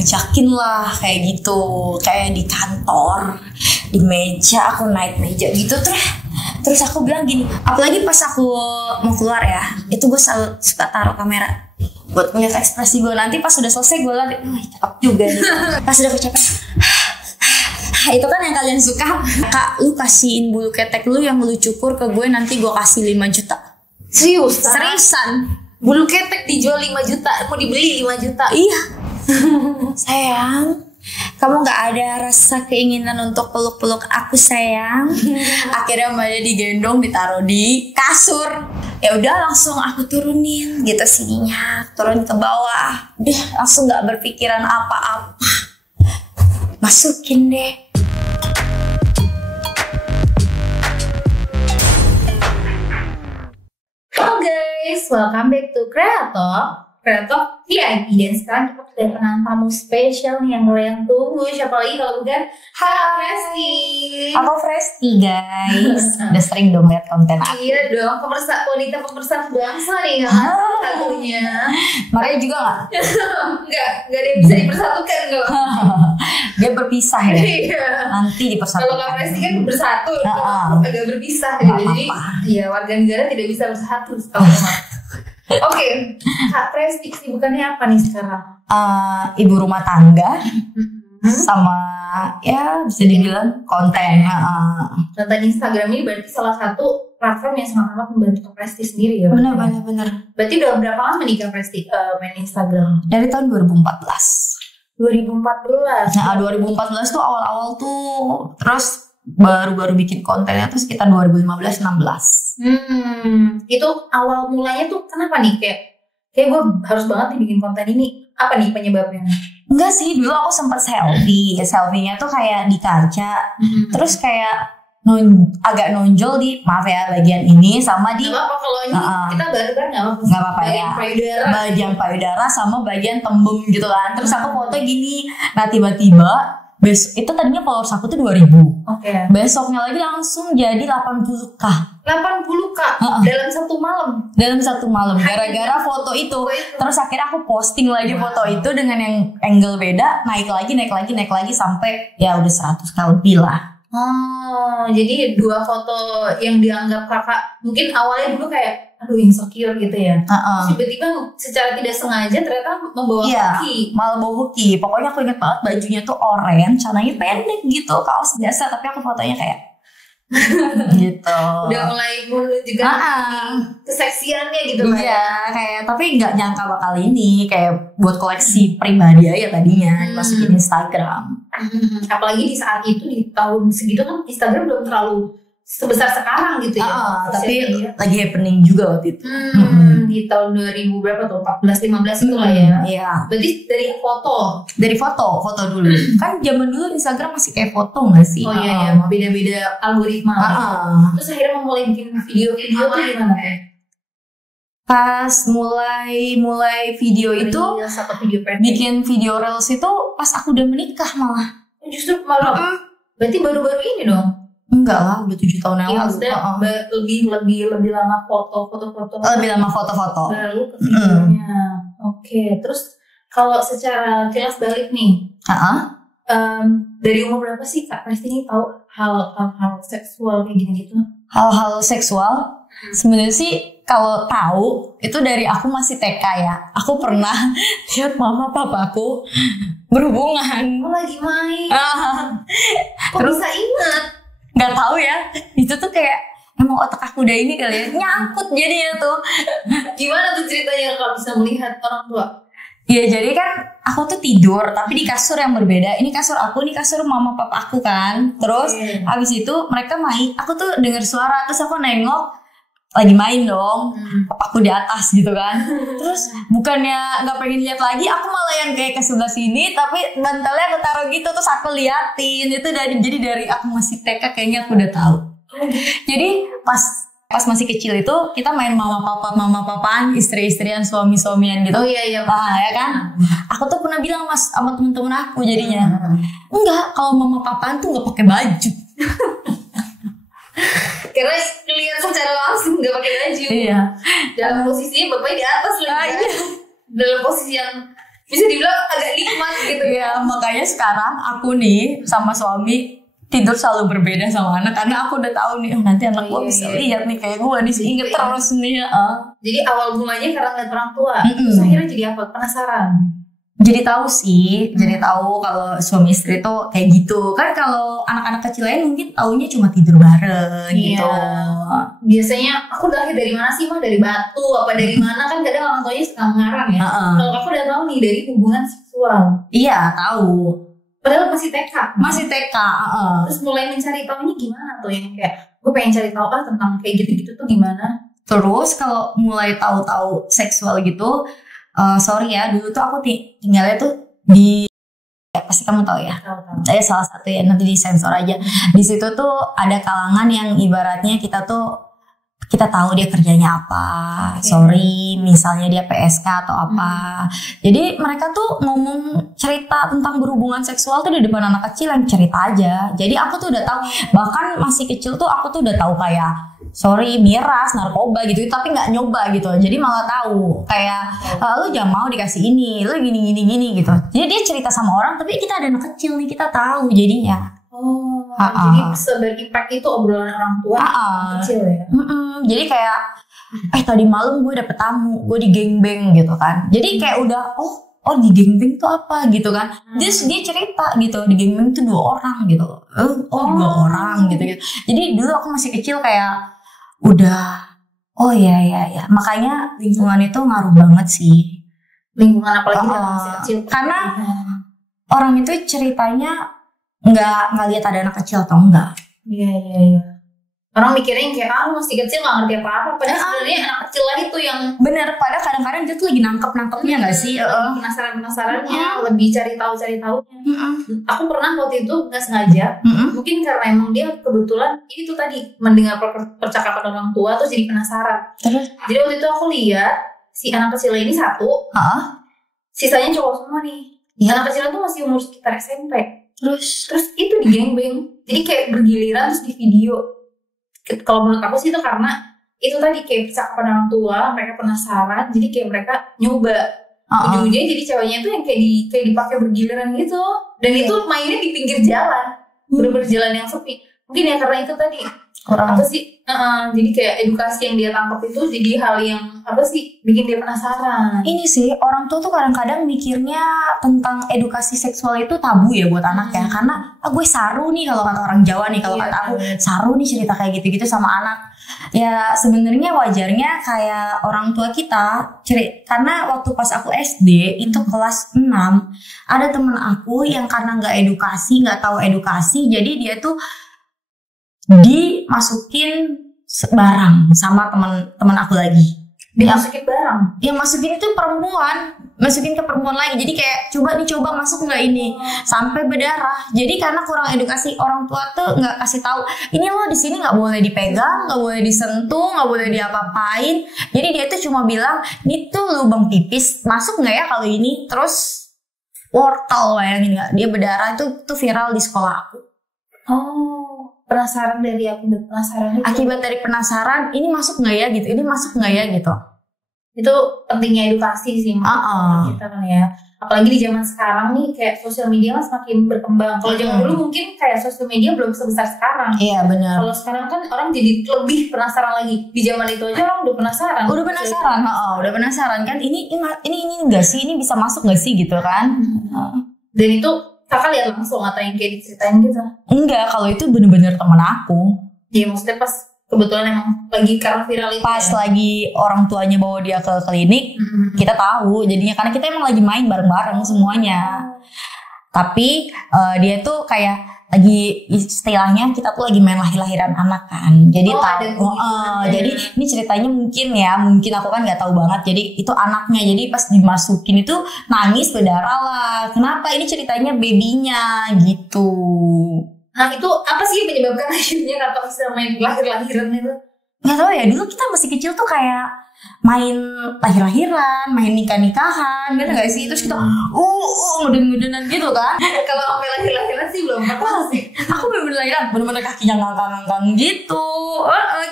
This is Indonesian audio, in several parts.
ajakin lah kayak gitu, kayak di kantor, di meja, aku naik meja gitu. Terus aku bilang gini, apalagi pas aku mau keluar ya, itu gue selalu suka taruh kamera buat ngeliat ekspresi gue. Nanti pas udah selesai gue liat, cakep juga nih. Pas udah kecapean, itu kan yang kalian suka. Kak, lu kasihin bulu ketek lu yang lu cukur ke gue, nanti gue kasih 5 juta. Seriusan? Bulu ketek dijual 5 juta, mau dibeli 5 juta. Iya. Sayang, kamu gak ada rasa keinginan untuk peluk-peluk aku sayang. Akhirnya Mbak Dia digendong, ditaruh di kasur. Ya udah langsung aku turunin gitu sininya, turun ke bawah. Udah langsung gak berpikiran apa-apa, masukin deh. Halo guys, welcome back to Kreator VIP. Dan sekarang kita kedatangan tamu spesial nih yang kalian tunggu. Siapa lagi kalau bukan Fresti. Aku Fresti guys. Udah sering dong liat konten aku. Iya dong, wanita pemersatu bangsa nih satunya. Makanya juga Enggak ada yang bisa dipersatukan kok. Dia berpisah ya. Iya. Nanti dipersatukan. Kalau Kak Fresti kan bersatu, agak berpisah gitu. Jadi ya warga negara tidak bisa bersatu. Oke, Kak Fresti kesibukannya apa nih sekarang? Ibu rumah tangga sama ya bisa dibilang konten. Konten Instagram ini berarti salah satu platform yang sangat membantu Kak Fresti sendiri ya? Benar. Berarti udah berapa lama nih Kak Fresti main Instagram? Dari tahun 2014. 2014. Nah, 2014 tuh awal-awal tuh, terus baru bikin kontennya tuh sekitar 2015-16. Itu awal mulanya tuh kenapa nih kayak gue harus banget nih bikin konten ini? Apa nih penyebabnya? Enggak sih, dulu aku sempat selfie-nya tuh kayak di kaca, terus kayak agak nonjol di, maaf ya, bagian ini sama di. Gak apa-apa kalau ini kita bareng nggak apa-apa ya. Bagian payudara sama bagian tembem gitu kan. Terus aku foto gini, nah tiba-tiba itu tadinya followers aku tuh 2000. Oke. Besoknya lagi langsung jadi 80k. 80k dalam satu malam. Gara-gara foto itu. Terus akhirnya aku posting lagi foto itu dengan yang angle beda, naik lagi sampai ya udah 100k lebih lah. Oh, jadi 2 foto yang dianggap kakak mungkin awalnya dulu kayak aduh insecure gitu ya. Terus tiba-tiba secara tidak sengaja ternyata membawa hoki. Malah bawa hoki. Pokoknya aku ingat banget bajunya tuh oranye, celananya pendek gitu, kaos biasa, tapi aku fotonya kayak gitu. Udah mulai menunjukkan keseksiannya gitu lah. Iya, kayak tapi nggak nyangka bakal ini kayak buat koleksi pribadi aja tadinya masukin Instagram. Apalagi di saat itu di tahun segitu kan Instagram belum terlalu sebesar sekarang gitu ya. Tapi lagi happening juga waktu itu. Di tahun 2000 berapa tuh? 14-15 itu lah ya. Iya. Berarti dari foto dulu. Kan zaman dulu Instagram masih kayak foto nggak sih? Oh iya, beda-beda algoritma. Terus akhirnya mulai bikin video-video tuh gimana? Pas mulai video itu bikin video reels itu pas aku udah menikah malah. Justru malah. Berarti baru-baru ini dong. Enggak lah, udah 7 tahun yang lalu. Lebih lama foto-foto. Lebih lama foto-foto. Baru ke videonya. Oke, terus kalau secara jelas balik nih. Dari umur berapa sih Kak Fresti ini tahu hal seksual kayak gini gitu? Hal-hal seksual? Sebenarnya sih kalau tahu itu dari aku masih TK ya. Aku pernah lihat mama papaku berhubungan. Lagi main. Kok bisa ingat? Gak tahu ya, itu tuh kayak emang otak aku udah ini kali ya, nyangkut jadinya tuh. Gimana tuh ceritanya kalau bisa melihat orang tua? Ya jadi kan aku tuh tidur tapi di kasur yang berbeda. Ini kasur aku, ini kasur mama papa aku kan. Terus habis itu mereka main, aku tuh dengar suara, terus aku nengok lagi main dong, papaku di atas gitu kan. Terus bukannya nggak pengen lihat lagi, aku malah yang kayak ke sebelah sini, tapi bantalnya aku taruh gitu, terus aku liatin. Itu jadi dari aku masih TK kayaknya aku udah tahu. Jadi pas masih kecil itu kita main mama papaan, istri-istrian, suami-suamian gitu. Oh iya. Ya kan. Aku tuh pernah bilang sama temen-temen aku jadinya, enggak, kalau mama papaan tuh nggak pakai baju. Karena lihat secara langsung nggak pakai baju. Iya. Dalam posisinya bapaknya di atas lagi. Dalam posisi yang bisa dibilang agak nikmat gitu ya. Makanya sekarang aku nih sama suami tidur selalu berbeda sama anak, karena aku udah tahu nih nanti anak gue bisa lihat nih kayak gue nih, inget terus nih. Jadi awal mulanya karena ngeliat orang tua, terus akhirnya jadi apa? Penasaran. Jadi tahu sih, jadi tahu kalau suami istri tuh kayak gitu. Kan kalau anak-anak kecil lain mungkin taunya cuma tidur bareng gitu. Biasanya aku lahir dari mana sih, mah dari batu apa dari mana, kan kadang orang tuanya suka ngarang ya. Kalau aku udah tahu nih dari hubungan seksual. Iya, tahu. Padahal masih TK. Masih TK. Terus mulai mencari tahunya gimana tuh, yang kayak gue pengen cari tahu tentang kayak gitu-gitu tuh gimana. Terus kalau mulai tahu-tahu seksual gitu, sorry ya, dulu tuh aku tinggalnya tuh di, ya pasti kamu tahu ya. Saya salah satu ya, nanti disensor aja. Di situ tuh ada kalangan yang ibaratnya kita tahu dia kerjanya apa. Sorry, misalnya dia PSK atau apa. Jadi mereka tuh ngomong cerita tentang berhubungan seksual tuh di depan anak kecil yang cerita aja. Jadi aku tuh udah tahu, bahkan masih kecil tuh aku tuh udah tahu kayak miras, narkoba gitu, tapi nggak nyoba gitu. Jadi malah tahu kayak lu jangan mau dikasih ini, lu gini gitu. Jadi dia cerita sama orang, tapi kita ada anak kecil nih, kita tahu jadinya. Jadi seberimpact itu obrolan orang tua kecil ya. Jadi kayak tadi malam gue dapet tamu, gue di gengbeng gitu kan. Jadi kayak udah oh di gengbeng tuh apa gitu kan. Dia cerita gitu, di gengbeng tuh 2 orang gitu. 2 orang gitu. Jadi dulu aku masih kecil kayak udah ya. Makanya lingkungan itu ngaruh banget sih. Lingkungan apalagi masih kecil. Karena orang itu ceritanya nggak lihat ada anak kecil atau enggak. Iya. Orang mikirnya kayak lu masih kecil nggak ngerti apa-apa. Padahal sebenarnya anak kecil lah itu yang bener. Padahal kadang-kadang dia tuh lagi nangkepnya nggak sih? Penasarannya, lebih cari tahunya. Aku pernah waktu itu nggak sengaja, mungkin karena emang dia kebetulan itu tadi mendengar percakapan orang tua terus jadi penasaran. Jadi waktu itu aku lihat si anak kecil ini satu, sisanya cowok semua nih. Anak kecil itu masih umur sekitar SMP. Terus itu di gengbeng. Jadi kayak bergiliran terus di video. Kalau menurut aku sih itu karena itu tadi kayak percakapan orang tua, mereka penasaran, jadi kayak mereka nyoba. Ujung-ujungnya jadi ceweknya itu yang kayak dipakai bergiliran gitu. Dan itu mainnya di pinggir jalan, bener-bener jalan yang sepi. Mungkin ya karena itu tadi apa sih? Jadi kayak edukasi yang dia tangkap itu jadi hal yang apa sih bikin dia penasaran. Ini sih orang tua tuh kadang-kadang mikirnya tentang edukasi seksual itu tabu ya buat anak ya, karena gue saru nih kalau kata orang Jawa nih, kalau kata aku saru nih cerita kayak gitu-gitu sama anak. Ya sebenarnya wajarnya kayak orang tua kita karena waktu pas aku SD itu kelas 6 ada temen aku yang karena nggak tahu edukasi, jadi dia tuh dimasukin barang sama teman aku lagi. Dimasukin barang? Yang masukin itu perempuan, masukin ke perempuan lagi. Jadi kayak coba masuk nggak ini, sampai berdarah. Jadi karena kurang edukasi, orang tua tuh nggak kasih tahu. Ini lo di sini nggak boleh dipegang, nggak boleh disentuh, nggak boleh diapa-apain. Jadi dia tuh cuma bilang, ini tuh lubang pipis, masuk nggak ya kalau ini? Terus wortel, bayangin nggak? Dia berdarah itu viral di sekolah aku. Penasaran dari akibat dari penasaran, ini masuk nggak ya gitu, ini masuk nggak ya gitu. Itu pentingnya edukasi sih kita kan ya. Apalagi di zaman sekarang nih kayak sosial media kan semakin berkembang. Kalau zaman dulu mungkin kayak sosial media belum sebesar sekarang. Iya benar. Kalau sekarang kan orang jadi lebih penasaran lagi. Di zaman itu aja orang udah penasaran. Udah penasaran kan, ini enggak sih, ini bisa masuk nggak sih gitu kan. Dan itu kakak lihat langsung atau yang kayak diceritain gitu? Enggak, kalau itu bener-bener temen aku. Iya maksudnya pas kebetulan emang lagi karena viral itu. Pas lagi orang tuanya bawa dia ke klinik, kita tahu jadinya karena kita emang lagi main bareng-bareng semuanya. Tapi dia tuh kayak lagi istilahnya kita tuh lagi main lahir-lahiran anak kan. Jadi jadi ini ceritanya mungkin aku kan nggak tahu banget. Jadi itu anaknya. Jadi pas dimasukin itu nangis berdarah lah. Kenapa? Ini ceritanya babynya gitu. Nah itu apa sih yang menyebabkan akhirnya kakak bisa main lahir-lahiran itu? Gak tau ya, dulu kita masih kecil tuh kayak main lahir-lahiran, main nikah-nikahan, bener gak sih? Terus kita ngeden-ngedenan gitu kan. Kalau sampai lahir-lahiran sih belum pernah sih. Aku bener-bener lahiran, bener-bener kakinya ngangkang-ngangkang gitu.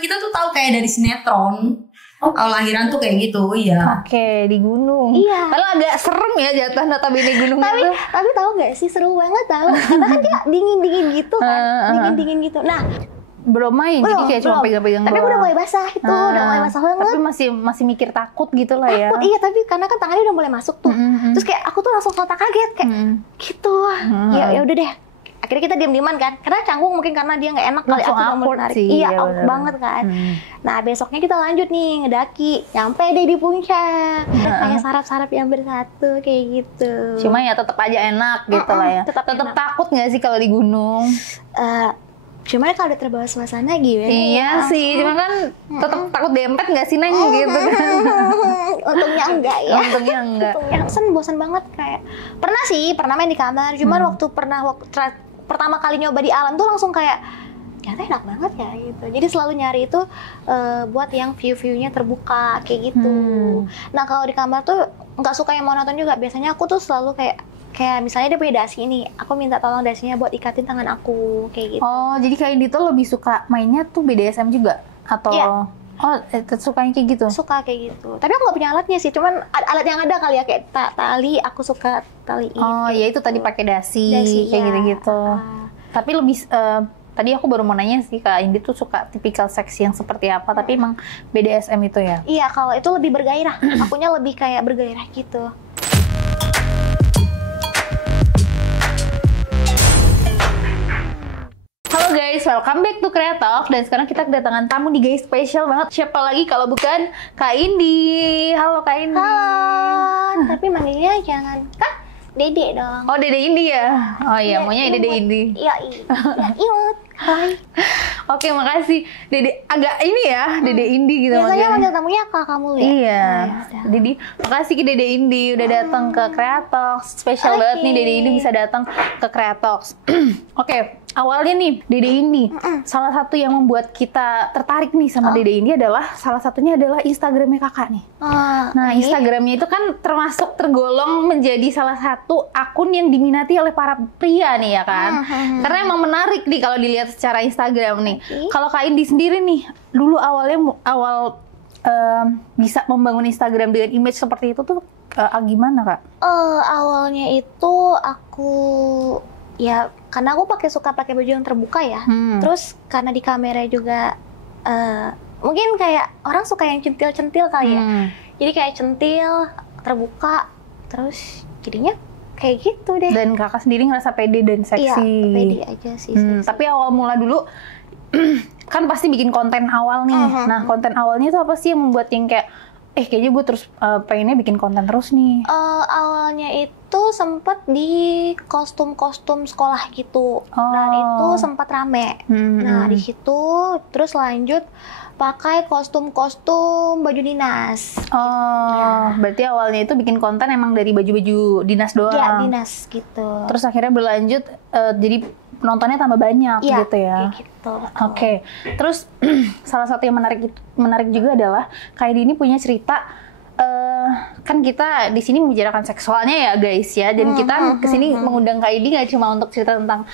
Kita tuh tahu kayak dari sinetron. Awal lahiran tuh kayak gitu, iya. Oke, di gunung. Iya. Kalau agak serem ya jatuh notabene gunung itu. Tapi tahu nggak sih, seru banget tahu. Karena kan dia dingin gitu kan, dingin gitu. Nah, Belum main, jadi kayak cuma pegang-pegang tapi doang. udah mulai basah itu, udah mulai basah banget. Tapi masih mikir takut gitu lah ya. Takut, iya, tapi karena kan tangannya udah mulai masuk tuh. Terus kayak aku tuh langsung sontak kaget kayak gitu. Ya udah deh. Akhirnya kita diam-diaman kan, karena canggung mungkin karena dia nggak enak kali, Langsung aku udah mulai awkward narik. sih, Iya, ya awkward bener. banget kan. Nah besoknya kita lanjut nih ngedaki, nyampe deh di puncak. Kayak sarap-sarap yang bersatu kayak gitu. Cuma ya tetap aja enak gitu lah ya. tetap Tetap enak. takut nggak sih kalau di gunung? Cuman kalau udah terbawa suasana gimana? Iya sih, cuma kan tetap takut dempet nggak sih Neng gitu kan? Untungnya enggak ya. Untungnya enggak. Untungnya bosan banget kayak. Pernah main di kamar, cuman waktu pertama kali nyoba di alam tuh langsung kayak ternyata enak banget ya gitu. Jadi selalu nyari itu buat yang view-viewnya terbuka kayak gitu. Nah kalau di kamar tuh nggak suka yang monoton juga. Biasanya aku tuh selalu kayak misalnya dia punya dasi ini, aku minta tolong dasinya buat ikatin tangan aku kayak gitu. Oh, jadi kayak Indi tuh lebih suka mainnya tuh BDSM juga atau? Iya. Oh, sukanya kayak gitu. Suka kayak gitu. Tapi aku nggak punya alatnya sih, cuman alat yang ada kali ya kayak tali. Aku suka tali ini. Oh, ya itu tadi pakai dasi kayak iya. gitu-gitu. Tapi lebih tadi aku baru mau nanya sih Kak Indi tuh suka tipikal seks yang seperti apa, tapi emang BDSM itu ya. Iya, kalau itu lebih bergairah. Akunya lebih kayak bergairah gitu. Halo guys, welcome back to Kreatalk. Dan sekarang kita kedatangan tamu nih guys, spesial banget. Siapa lagi kalau bukan Kak Indi. Halo Kak Indi. Halo, tapi manggilnya jangan Kak Dede dong. Oh, Dede Indi ya? Oh iya, maunya Dede Indi. Iya, imut. Hai. Oke, makasih. Dede agak ini ya, Dede Indi gitu Biasanya manggilnya. manggil tamunya Kak kamu ya? Iya. Nah, yaudah. Jadi, makasih ke Dede Indi udah datang ke Kreatalk. Spesial banget nih Dede Indi bisa datang ke Kreatalk. Oke, awalnya nih Dede Indi, salah satu yang membuat kita tertarik nih sama Dede Indi adalah salah satunya adalah Instagramnya kakak nih. Nah, Instagramnya itu kan termasuk tergolong menjadi salah satu akun yang diminati oleh para pria nih ya kan. Karena emang menarik nih kalau dilihat secara Instagram nih. Kalau Kak Indi sendiri nih, dulu awal bisa membangun Instagram dengan image seperti itu tuh gimana Kak? Awalnya itu aku ya karena aku suka pakai baju yang terbuka ya. Terus karena di kamera juga mungkin kayak orang suka yang centil-centil kali ya. Jadi kayak centil, terbuka, terus jadinya kayak gitu deh. Dan kakak sendiri ngerasa pede dan seksi. Iya, pede aja sih. Tapi awal mula dulu kan pasti bikin konten awal nih. Nah, konten awalnya itu apa sih yang membuat yang kayak kayaknya gue terus pengennya bikin konten terus nih. Awalnya itu sempet di kostum-kostum sekolah gitu. Dan itu sempat rame. Nah, di situ terus lanjut pakai kostum-kostum baju dinas. Berarti awalnya itu bikin konten emang dari baju-baju dinas doang. Iya, dinas gitu. Terus akhirnya berlanjut jadi penontonnya tambah banyak gitu ya. Kayak gitu. Oke. Terus salah satu yang menarik juga adalah Kak Indi ini punya cerita. Kan kita di sini membicarakan seksualnya ya guys ya. Dan kita kesini mengundang Kak Indi nggak cuma untuk cerita tentang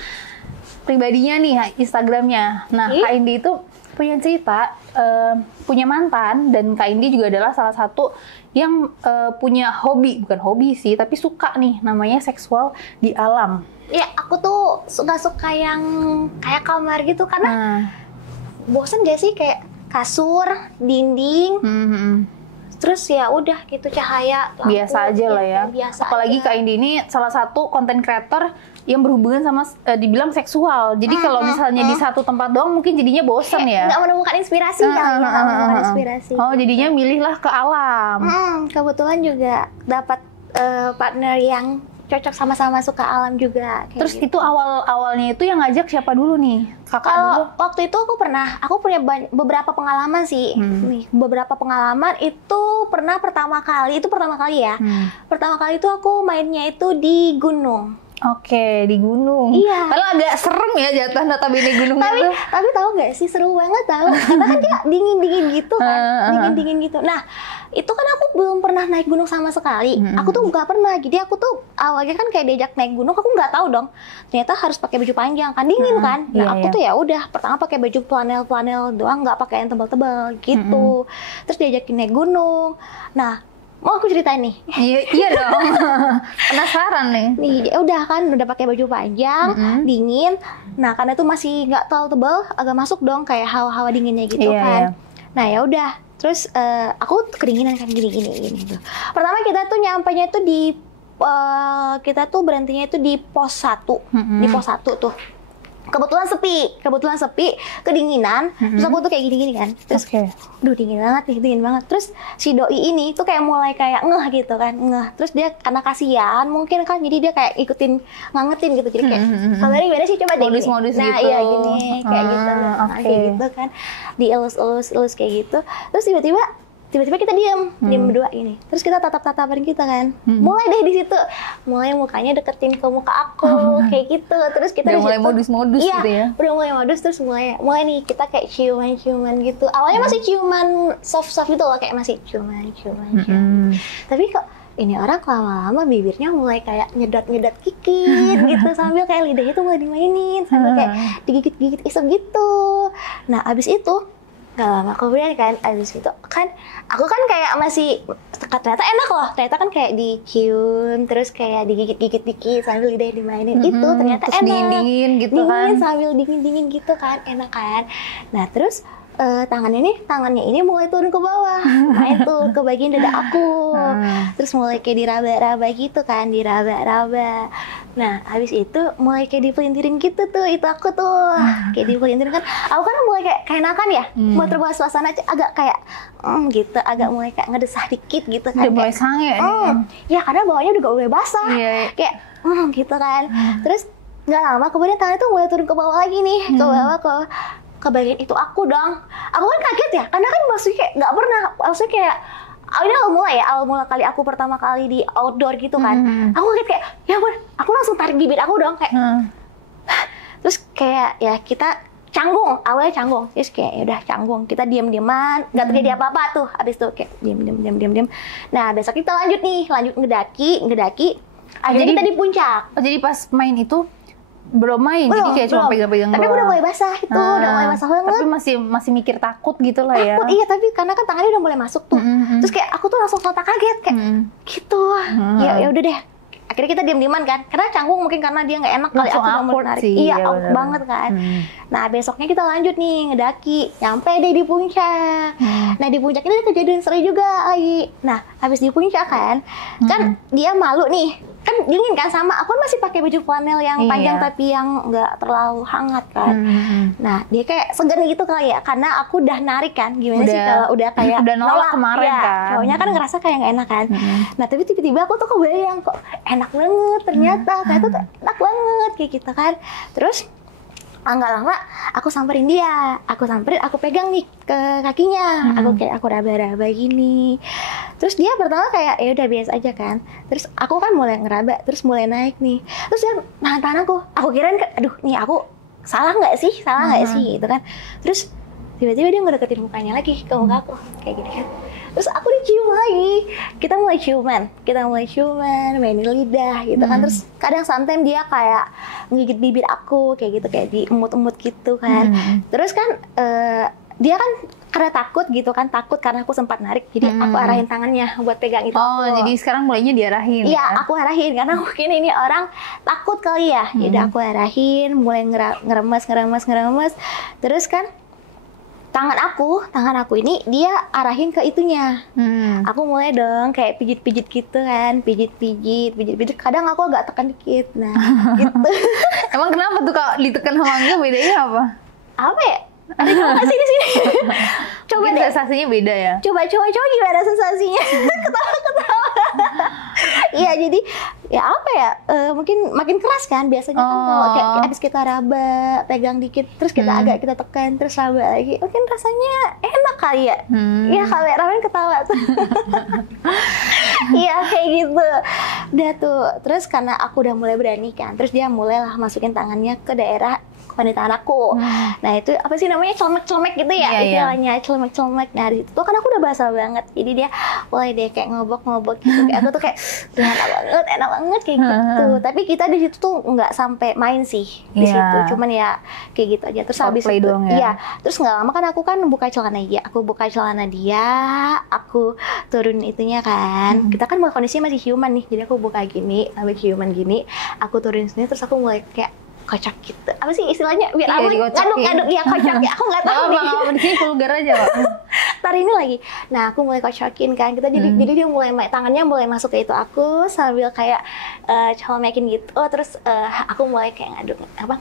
pribadinya nih Instagramnya. Nah, Kak Indi itu punya cerita, punya mantan, dan Kak Indi juga adalah salah satu yang punya bukan hobi sih, tapi suka nih namanya seksual di alam. Ya, aku tuh suka yang kayak kamar gitu karena bosen gak sih kayak kasur, dinding, terus ya udah gitu cahaya, lampu, biasa aja lah ya. Biasa apalagi aja. Kak Indi ini salah satu konten creator yang berhubungan sama dibilang seksual. Jadi kalau misalnya di satu tempat doang mungkin jadinya bosen ya. Nggak menemukan inspirasi kali ya, nggak menemukan inspirasi. Oh, jadinya milihlah ke alam. Kebetulan juga dapat partner yang cocok, sama-sama suka alam juga. Kayak Terus gitu. itu awalnya itu yang ngajak siapa dulu nih? Kakak Kalau dulu? waktu itu aku punya beberapa pengalaman sih. Nih, beberapa pengalaman itu pertama kali ya. Pertama kali itu aku mainnya itu di gunung. Oke, di gunung. Iya. Kalau agak serem ya jatuh notabene gunungnya tuh. Tapi tahu nggak sih, seru banget tahu. Karena kan dia dingin gitu kan, dingin gitu. Nah itu kan aku belum pernah naik gunung sama sekali. Aku tuh nggak pernah. Jadi aku tuh awalnya kan kayak diajak naik gunung, aku nggak tahu dong. Ternyata harus pakai baju panjang kan, dingin kan. Nah aku tuh ya udah pertama pakai baju flanel doang, nggak pakai yang tebal-tebal gitu. Terus diajakin naik gunung. Nah mau aku ceritain nih. Iya dong. Penasaran nih. Nih, udah kan udah pakai baju panjang, dingin. Nah, karena itu masih nggak terlalu tebal, agak masuk dong kayak hawa-hawa dinginnya gitu kan. Nah, ya udah. Terus aku kedinginan kan gini gitu. Pertama kita tuh nyampainya tuh di kita tuh berhentinya itu di pos 1. Di pos 1 tuh. Kebetulan sepi, kedinginan. Terus aku tuh kayak gini kan. Terus duh dingin banget. Terus si doi ini tuh kayak mulai kayak ngeh gitu kan, Terus dia karena kasihan mungkin kan, jadi dia kayak ikutin ngangetin gitu. Jadi kayak kabarnya gimana sih, coba deh. Modus Nah, gitu. iya gini, kayak gitu. Kayak gitu kan. Dielus kayak gitu. Terus tiba-tiba kita diam berdua ini. Terus kita tatap-tatapan kita kan. Mulai deh di situ. Mulai mukanya deketin ke muka aku kayak gitu. Terus kita udah mulai modus-modus iya, gitu ya. Udah mulai modus, terus mulai nih kita kayak ciuman gitu. Awalnya masih ciuman soft gitu loh, kayak masih ciuman. Tapi kok ini orang lama-lama bibirnya mulai kayak nyedot kikit gitu, sambil kayak lidahnya tuh mulai dimainin, sambil kayak digigit-gigit isep gitu. Nah, abis itu gak lama kemudian kan, abis itu kan aku kan kayak masih ternyata enak loh, ternyata kan kayak dicium terus kayak digigit-gigit dikit sambil lidahnya dimainin itu ternyata terus enak, dingin gitu kan, sambil dingin gitu kan, enak kan. Nah terus tangannya ini mulai turun ke bawah, nah itu ke bagian dada aku, terus mulai kayak diraba-raba gitu kan, diraba-raba. Nah habis itu mulai kayak dipelintirin gitu tuh, itu aku tuh kayak dipelintirin kan, aku kan mulai kayak enakan ya, buat terbawa suasana agak kayak gitu, agak mulai kayak ngedesah dikit gitu kan, udah mulai sange ya karena bawahnya udah mulai basah, kayak gitu kan. Terus nggak lama kemudian tangan itu mulai turun ke bawah lagi nih, ke bawah ke bagian itu aku dong. Aku kan kaget ya, karena kan maksudnya kayak nggak pernah, maksudnya kayak ini awal mula kali aku pertama kali di outdoor gitu kan. Aku kaget kayak, ya ampun, aku langsung tarik bibir aku dong kayak. Terus kayak ya kita canggung, awalnya canggung. Terus kayak ya udah canggung, kita diam-diaman, nggak terjadi apa-apa tuh. Habis itu kayak diam. Nah besok kita lanjut ngedaki. Akhirnya kita di puncak. Oh, jadi pas main itu belum main, jadi kayak cuma pegang-pegang doang. Tapi udah mulai basah itu, udah mulai basah banget. Tapi masih mikir takut gitu lah ya. Takut, iya, tapi karena kan tangannya udah mulai masuk tuh. Terus kayak aku tuh langsung sontak kaget kayak gitu. Ya udah deh. Akhirnya kita diam-diaman kan, karena canggung mungkin karena dia nggak enak kali, aku nggak mau narik. Iya, awkward banget kan. Nah besoknya kita lanjut nih ngedaki, nyampe deh di puncak. Nah di puncak ini ada kejadian seru juga lagi. Nah habis di puncak kan dia malu nih. Kan dingin kan, sama aku masih pakai baju flanel yang panjang tapi yang nggak terlalu hangat kan. Nah dia kayak segan gitu kali ya, karena aku udah narik kan, gimana sih kalau udah kayak udah nolak kemarin ya, kan. cowoknya kan ngerasa kayak nggak enak kan. Nah tapi tiba-tiba aku tuh kebayang kok enak banget ternyata tuh enak banget kayak gitu kan. Terus nggak lama aku samperin dia, aku pegang nih ke kakinya, aku raba-raba gini. Terus dia pertama kayak ya udah biasa aja kan. Terus aku kan mulai ngeraba, terus mulai naik nih. Terus dia nahan aku kirain aduh nih aku salah nggak sih gitu kan. Terus tiba-tiba dia ngedeketin mukanya lagi ke muka aku kayak gini kan. Terus aku dicium lagi, kita mulai ciuman, mainin lidah gitu kan. Terus kadang sometimes dia kayak ngigit bibir aku kayak gitu, kayak diemut-emut gitu kan. Terus kan dia kan karena takut karena aku sempat narik, jadi aku arahin tangannya buat pegang itu. Oh, jadi sekarang mulainya diarahin. Iya, aku arahin karena mungkin ini orang takut kali ya. Jadi aku arahin, mulai ngeremes. Terus kan tangan aku ini dia arahin ke itunya. Aku mulai dong kayak pijit-pijit gitu kan, pijit-pijit. Kadang aku agak tekan dikit, nah gitu. Emang kenapa tuh kalau ditekan sama enggak bedanya apa? Apa ya? Ada coba sih di sini. Coba mungkin deh. sensasinya beda ya. Coba gimana sensasinya? Ketawa. Iya, jadi ya apa ya, mungkin makin keras kan biasanya kan kalau kayak abis kita raba pegang dikit terus kita agak kita tekan terus raba lagi, mungkin rasanya enak kali ya. Ya kameramen ketawa tuh. Iya kayak gitu. Udah tuh, terus karena aku udah mulai berani kan, terus dia mulailah masukin tangannya ke daerah wanita anakku. Nah itu apa sih namanya, celemek-celemek gitu ya, istilahnya celemek-celemek. Nah di situ kan aku udah basah banget, jadi dia mulai deh kayak ngobok-ngobok gitu. Kayak aku tuh kayak enak banget kayak gitu. Tapi kita di situ tuh nggak sampai main sih di situ, cuman ya kayak gitu aja. Terus habis itu, terus nggak lama kan aku kan buka celana dia, aku turun itunya kan. Kita kan kondisinya masih human nih, jadi aku buka gini, sampai human gini, aku turun sini, terus aku mulai kayak kocak gitu. Apa sih istilahnya? Biar aku ngaduk-ngaduk ya, kocak ya. Aku nggak tahu nih. Di sini vulgar aja, Pak. Tar ini lagi. Nah, aku mulai kocokin kan. Kita jadi dia mulai tangannya mulai masuk ke itu aku sambil kayak colomekin gitu. Terus aku mulai kayak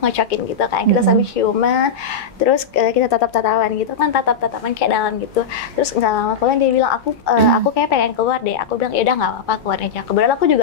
ngocokin gitu kan. Kita sambil ciuman. Terus kita tatap-tatapan gitu kan, tatap-tatapan kayak dalam gitu. Terus nggak lama kemudian dia bilang aku kayak pengen keluar deh. Aku bilang ya udah nggak apa-apa, keluar aja. Kebetulan aku juga